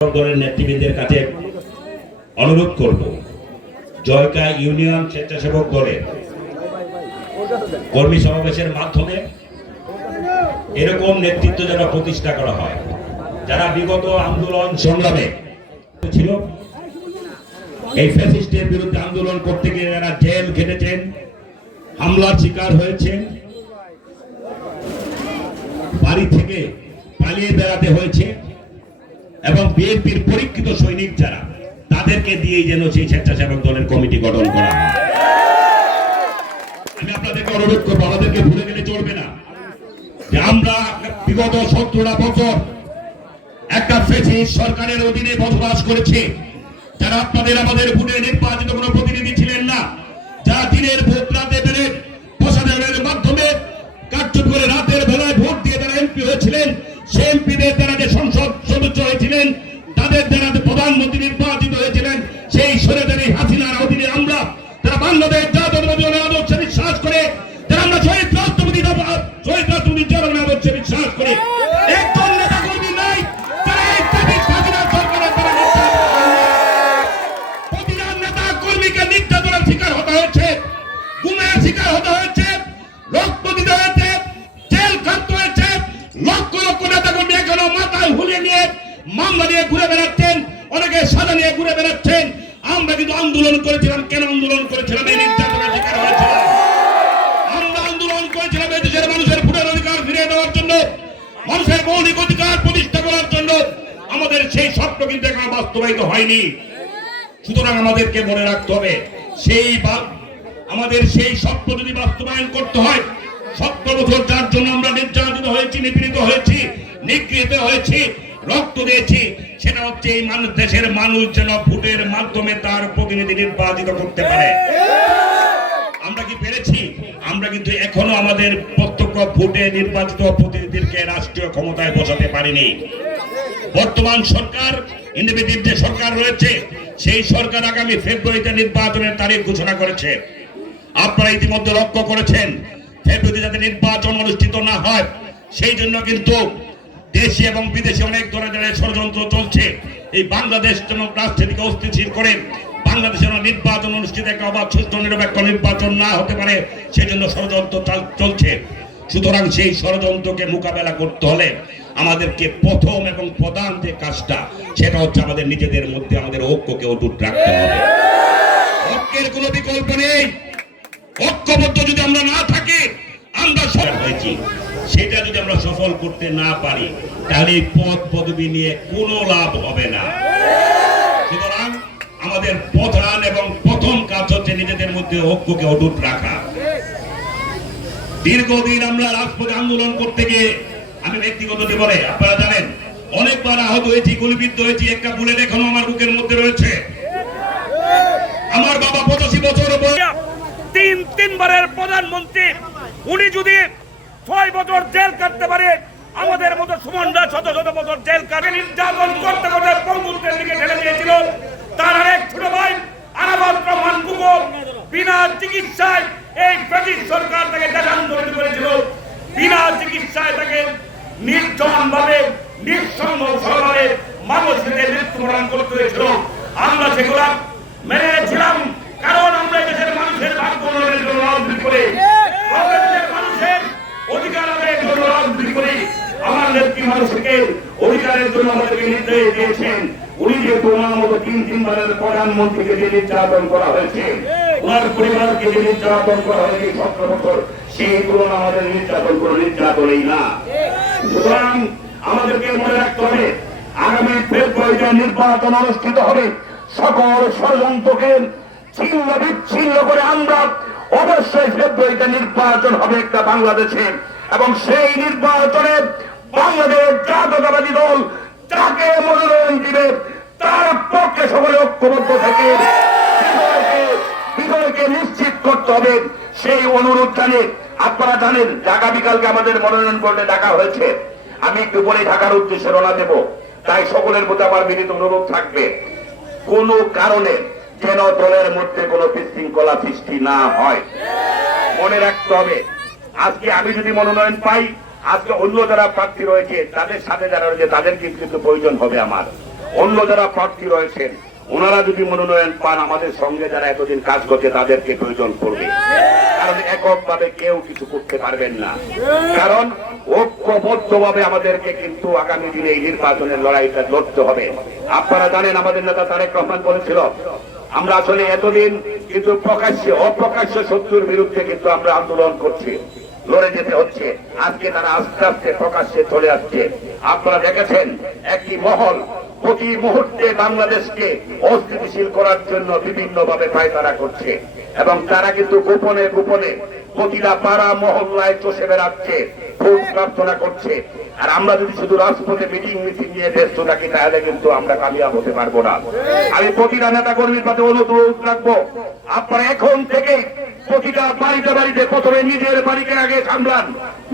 দলের নেতৃবৃন্দের কাছে অনুরোধ করব, জয়কা ইউনিয়ন স্বেচ্ছাসেবক দলের কর্মী সমাবেশের মাধ্যমে এরকম নেতৃত্ব যেন প্রতিষ্ঠা করা হয়। যারা বিগত আন্দোলন সংগ্রামে ছিল, এই ফ্যাসিস্টের বিরুদ্ধে আন্দোলন করতে গিয়ে যারা জেল খেটেছেন, হামলার শিকার হয়েছেন, বাড়ি থেকে পালিয়ে বেড়াতে হয়েছে এবং বিএনপির পরীক্ষিত সৈনিক যারা, তাদেরকে দিয়েই যেন সেই স্বেচ্ছাসেবক দলের কমিটি গঠন করা হয়। আমি আপনাদেরকে অনুরোধ করব, আমাদেরকে ভুলে গেলে চলবে না। যে আমরা বিগত সত্তরটা বছর একটা ফেসিস সরকারের অধীনে বসবাস করেছে। যারা আপনাদের আমাদের ভোটে নির্বাচিত কোনো প্রতিনিধি ছিলেন না, যারা দিনের ভোট রাতে বেড়ে প্রশাসনের মাধ্যমে কার্য করে রাতের বেলায় ভোট দিয়ে তারা এমপি হয়েছিলেন সেই এমপিদের দ্বারা যে সংসদ সদস্য হয়েছিলেন তাদের দ্বারা প্রধানমন্ত্রী নির্বাচিত মামলা নিয়ে ঘুরে বেড়াচ্ছেন, অনেকে সাদা নিয়ে ঘুরে বেড়াচ্ছেন। আমরা কিন্তু আন্দোলন করেছিলাম। কেন আন্দোলন করেছিলাম? এই নির্যাতনের শিকার হয়েছিলাম। আমরা আন্দোলন করেছিলাম এই দেশের মানুষের ভোটের অধিকার ফিরিয়ে দেওয়ার জন্য, মানুষের মৌলিক অধিকার প্রতিষ্ঠা করার জন্য। আমাদের সেই স্বপ্ন কিন্তু এখনও বাস্তবায়িত হয়নি। সুতরাং আমাদেরকে মনে রাখতে হবে, সেই আমাদের সেই স্বপ্ন যদি বাস্তবায়ন করতে হয় সত্তর বছর যার জন্য আমরা নির্যাতিত হয়েছি, নিপীড়িত হয়েছি নিগৃহীত হয়েছি রক্ত দিয়েছি, সেটা হচ্ছে এই মানুষ দেশের মানুষ যেন ভোটের মাধ্যমে তার প্রতিনিধি নির্বাচিত করতে পারে। আমরা কি পেরেছি? আমরা কিন্তু এখনও আমাদের প্রত্যক্ষ ভোটে নির্বাচিত প্রতিনিধিদেরকে রাষ্ট্রীয় ক্ষমতায় বসাতে পারিনি। বর্তমান সরকার ইন্ডিপেন্ডেন্ট যে সরকার রয়েছে, সেই সরকার আগামী ফেব্রুয়ারিতে নির্বাচনের তারিখ ঘোষণা করেছে। আপনারা ইতিমধ্যে লক্ষ্য করেছেন, ফেব্রুয়ারিতে যাতে নির্বাচন অনুষ্ঠিত না হয়, সেই জন্য কিন্তু দেশি এবং বিদেশি অনেক ধরনের ষড়যন্ত্র চলছে। এই বাংলাদেশ যেন রাজনীতিকে অস্থিতিশীল করে বাংলাদেশের নির্বাচন অনুষ্ঠিত একটা অবাধ সুস্থ নিরপেক্ষ নির্বাচন না হতে পারে, সেজন্য ষড়যন্ত্র চলছে। সুতরাং সেই ষড়যন্ত্রকে মোকাবেলা করতে হলে আমাদেরকে প্রথম এবং প্রধান যে কাজটা, সেটা হচ্ছে আমাদের নিজেদের মধ্যে আমাদের ঐক্যকে অটুট রাখতে হবে। ঐক্যের কোনো বিকল্প নেই। ঐক্যবদ্ধ যদি আমরা না থাকি আমরা সফল হয়েছি। সেটা যদি আমরা সফল করতে না পারি তাহলে এই পদ পদবি নিয়ে কোনো লাভ হবে না। সুতরাং আমাদের প্রধান এবং প্রথম কাজ হচ্ছে নিজেদের মধ্যে ঐক্যকে অটুট রাখা। দীর্ঘদিন আমরা রাজপথে আন্দোলন করতে গিয়ে আমি ব্যক্তিগত জীবনে আপনারা জানেন অনেকবার আহত হয়েছি গুলিবিদ্ধ হয়েছি একটা বুলেট এখনও আমার বুকের মধ্যে রয়েছে। আমার বাবা পঁচাশি বছর তিন তিনবারের প্রধানমন্ত্রী উনি যদি ছয় বছর জেল কাটতে পারে, আমাদের মতো সুমনরা শত শত বছর জেল কাটে, নির্যাতন করতে করতে পঙ্গুত্বের দিকে ঠেলে দিয়েছিল। তার আরেক ছোট ভাই আরাবাদ রহমান কুকো বিনা চিকিৎসায় এই ব্রিটিশ সরকার তাকে দেশান্তরিত করেছিল। বিনা চিকিৎসায় তাকে নির্জন ভাবে নিঃসঙ্গ ভাবে মানুষকে মৃত্যুবরণ করতে হয়েছিল। আমরা সেগুলা মেনে ছিলাম কারণ আমরা এই দেশের মানুষের ভাগ্য উন্নয়নের জন্য রাজনীতি করি আমরা দেশের মানুষের অধিকার আদায়ের জন্য রাজনীতি করি আমার নেত্রী মানুষকে অধিকারের জন্য আমাদেরকে নির্দেশ দিয়েছেন। উনি যে তোমার মতো তিন তিনবারের প্রধানমন্ত্রীকে যে নির্যাতন করা হয়েছে, ওনার পরিবারকে যে নির্যাতন করা হয়েছে সতেরো বছর, সেই তুলনা আমাদের নির্যাতন কোনো নির্যাতনই না। সুতরাং আমাদেরকে মনে রাখতে হবে, আগামী ফেব্রুয়ারিতে নির্বাচন অনুষ্ঠিত হবে। সকল ষড়যন্ত্রকে ছিন্ন বিচ্ছিন্ন করে আমরা অবশ্যই ফেব্রুয়ারিতে নির্বাচন হবে একটা বাংলাদেশে। এবং সেই নির্বাচনে বাংলাদেশ দল যাকে মনোনয়ন দিবে। তার পক্ষে সকলে ঐক্যবদ্ধ থেকে বিজয়কে নিশ্চিত করতে হবে। সেই অনুরোধ জানে আপনারা জানেন, ঢাকা বিকালকে আমাদের মনোনয়ন করলে ডাকা হয়েছে। আমি একটু পরে ঢাকার উদ্দেশ্যে রওনা দেব। তাই সকলের প্রতি আমার বিনীত অনুরোধ থাকবে। কোন কারণে যেন দলের মধ্যে কোনো বিশৃঙ্খলা সৃষ্টি না হয়। মনে রাখতে হবে, আজকে আমি যদি মনোনয়ন পাই আজকে অন্য যারা প্রার্থী রয়েছে, তাদের সাথে যারা রয়েছে, তাদেরকে কিন্তু প্রয়োজন হবে আমার। অন্য যারা প্রার্থী রয়েছেন, ওনারা যদি মনোনয়ন পান, আমাদের সঙ্গে যারা এতদিন কাজ করছে, তাদেরকে প্রয়োজন পড়বে। কারণ এককভাবে কেউ কিছু করতে পারবেন না। কারণ ঐক্যবদ্ধভাবে আমাদেরকে কিন্তু আগামী দিনে এই নির্বাচনের লড়াইটা লড়তে হবে। আপনারা জানেন, আমাদের নেতা তারেক রহমান বলেছিল, আমরা আসলে এতদিন কিন্তু প্রকাশ্যে, অপ্রকাশ্য শত্রুর বিরুদ্ধে কিন্তু আমরা আন্দোলন করছি। লড়ে যেতে হচ্ছে। আজকে তারা আস্তে আস্তে প্রকাশ্যে চলে আসছে। আপনারা দেখেছেন, একটি মহল প্রতি মুহূর্তে বাংলাদেশকে অস্থিতিশীল করার জন্য বিভিন্ন ভাবে পায়তারা করছে। এবং তারা কিন্তু গোপনে গোপনে প্রতিটা পাড়া মহল্লায় চষে বেড়াচ্ছে, ভোট প্রার্থনা করছে। আর আমরা যদি শুধু রাজপথে মিটিং মিটিং নিয়ে ব্যস্ত থাকি, তাহলে কিন্তু আমরা কামিয়াব হতে পারব না। আমি প্রতিটা নেতা কর্মীর কাছে অনুরোধ রাখব, আপনারা এখন থেকে প্রতিটা বাড়িতে বাড়িতে প্রথমে নিজের বাড়িকে আগে সামলান।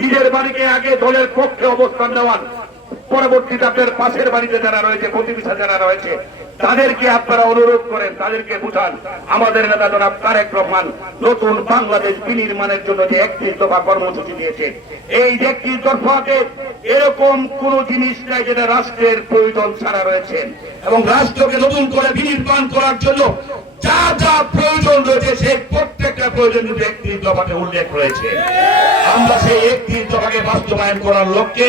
নিজের বাড়িকে আগে দলের পক্ষে অবস্থান নেওয়ান। পরবর্তীতে আপনার পাশের বাড়িতে যারা রয়েছে, প্রতিবেশী যারা রয়েছে, তাদেরকে আপনারা অনুরোধ করেন, তাদেরকে বুঝান। আমাদের নেতা জনাব তারেক রহমান নতুন বাংলাদেশ বিনির্মাণের জন্য যে একত্রিশ দফা কর্মসূচি দিয়েছে, এই একত্রিশ দফাতে এরকম কোন জিনিস নাই যেটা রাষ্ট্রের প্রয়োজন ছাড়া রয়েছে। এবং রাষ্ট্রকে নতুন করে বিনির্মাণ করার জন্য যা যা প্রয়োজন রয়েছে সেই প্রত্যেকটা প্রয়োজন একত্রিশ দফাতে উল্লেখ রয়েছে। আমরা সেই একত্রিশ দফাকে বাস্তবায়ন করার লক্ষ্যে